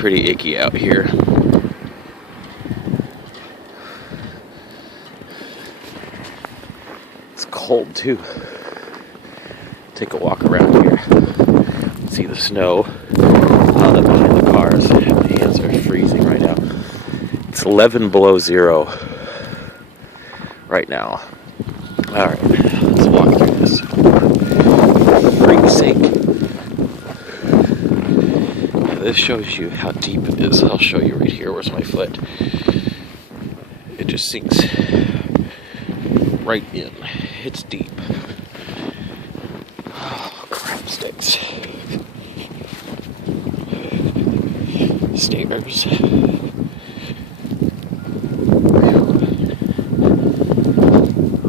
pretty icky out here. It's cold too. Take a walk around here. See the snow out behind the cars. My hands are freezing right now. It's 11 below zero right now. Alright, let's walk through this. For freak's sake. This shows you how deep it is. I'll show you right here. Where's my foot? It just sinks right in. It's deep. Oh, crap sticks. Stairs.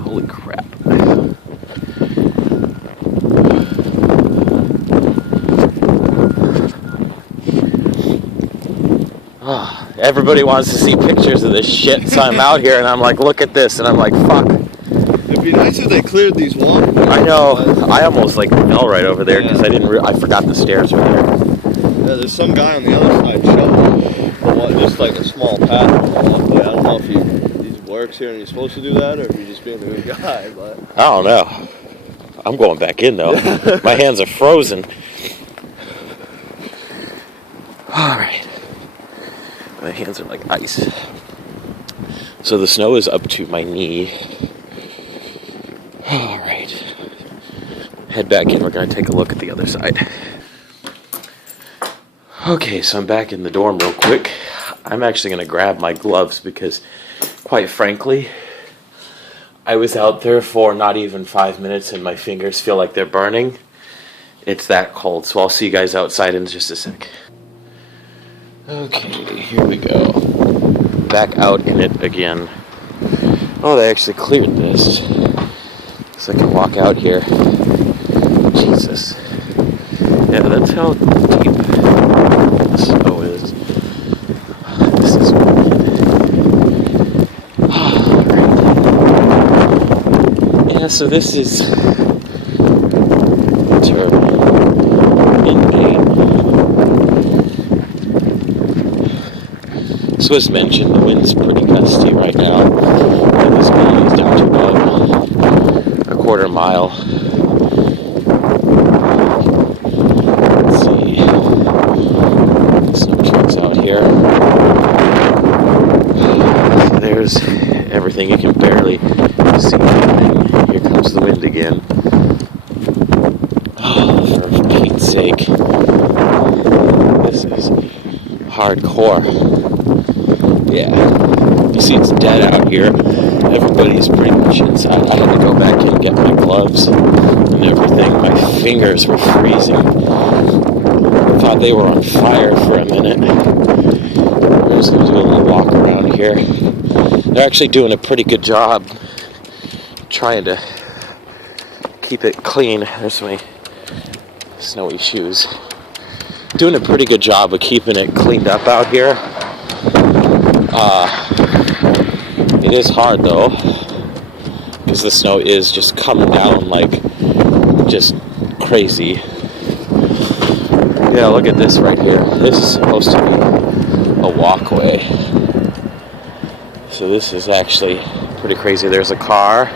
Holy crap. Everybody wants to see pictures of this shit, so I'm out here and I'm like, look at this, and I'm like, fuck. It'd be nice if they cleared these walls. I know. I almost like fell right over there because I forgot the stairs were there. Yeah, there's some guy on the other side shoveling, just like a small path. I don't know if he works here and he's supposed to do that, or if he's just being a good guy. But I don't know. I'm going back in though. My hands are frozen. All right. My hands are like ice. So the snow is up to my knee. All right. Head back in. We're going to take a look at the other side. Okay, so I'm back in the dorm real quick. I'm actually going to grab my gloves because, quite frankly, I was out there for not even 5 minutes and my fingers feel like they're burning. It's that cold. So I'll see you guys outside in just a sec. Okay, here we go. Back out in it again. Oh, they actually cleared this. So I can walk out here. Jesus. Yeah, that's how deep the snow is. This is weird. Alright. Yeah, so this is terrible. In Maine. So as mentioned, the wind's pretty gusty right now. And this building is down to about a quarter mile. Let's see. Some trucks out here. There's everything. You can barely see anything. Here comes the wind again. Oh, for Pete's sake. This is hardcore. Yeah, you see it's dead out here. Everybody's pretty much inside. I had to go back and get my gloves and everything. My fingers were freezing. I thought they were on fire for a minute. We're just going to do a little walk around here. They're actually doing a pretty good job trying to keep it clean. There's my snowy shoes. Doing a pretty good job of keeping it cleaned up out here. It is hard though, because the snow is just coming down like just crazy. Yeah, look at this right here. This is supposed to be a walkway. So this is actually pretty crazy. There's a car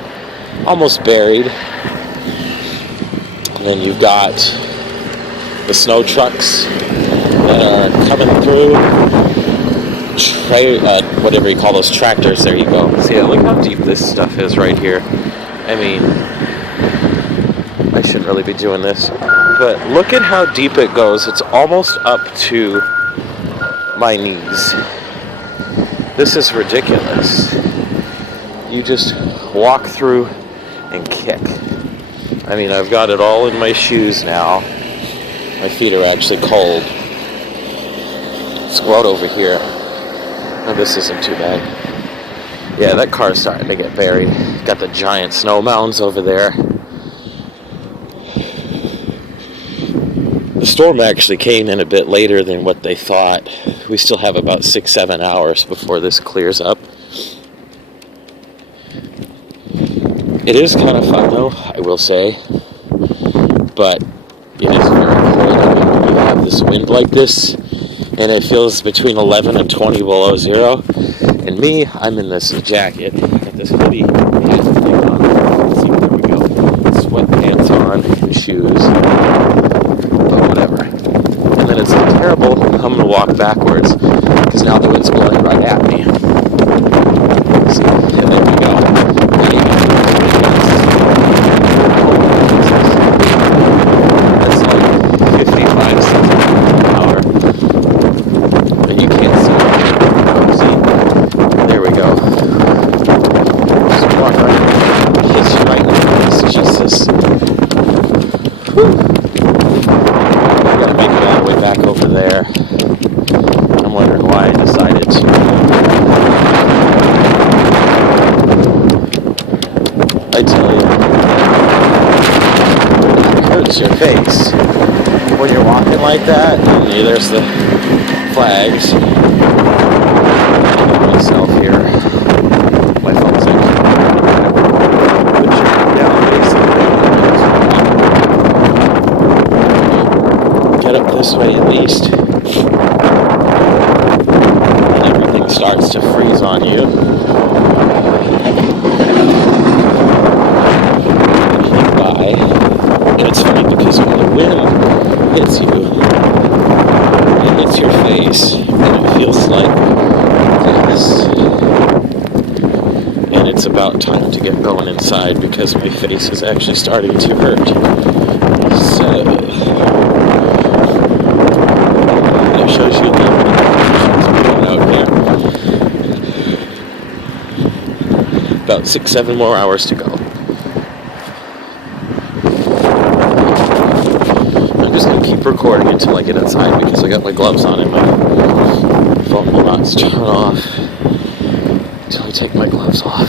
almost buried. And then you've got the snow trucks that are coming through. Whatever you call those tractors, there you go. See, look how deep this stuff is right here. I mean, I shouldn't really be doing this, but look at how deep it goes. It's almost up to my knees. This is ridiculous. You just walk through and kick. I mean, I've got it all in my shoes now. My feet are actually cold. Let's go out over here. Oh, this isn't too bad. Yeah, that car's starting to get buried. Got the giant snow mounds over there. The storm actually came in a bit later than what they thought. We still have about 6-7 hours before this clears up. It is kind of fun though, I will say. But it is very cold, and when you have this wind like this, and it feels between 11 and 20 below zero. And me, I'm in this jacket, got this hoodie hat thing on. Let's see, there we go. Sweatpants on, shoes, but whatever. And then it's terrible. I'm gonna walk backwards because now the wind's blowing right at me. See, and there we go. That's like 55 cents an hour. And you can't see it. See? There we go. Just walk right in. Hits you right in the face. Jesus. Whew. I gotta make it all the way back over there. I'm wondering why I decided to. I tell you, it hurts your face when you're walking like that. And there's the flags. Myself here. My phone's actually down basically. Get up this way at least. And everything starts to freeze on you. And it's funny because when the wind hits you, it hits your face and it feels like this. And it's about time to get going inside because my face is actually starting to hurt. So that shows you a little bit of conditions out there. About 6-7 more hours to go. Keep recording until I get inside because I got my gloves on and my phone will not turn off until I take my gloves off.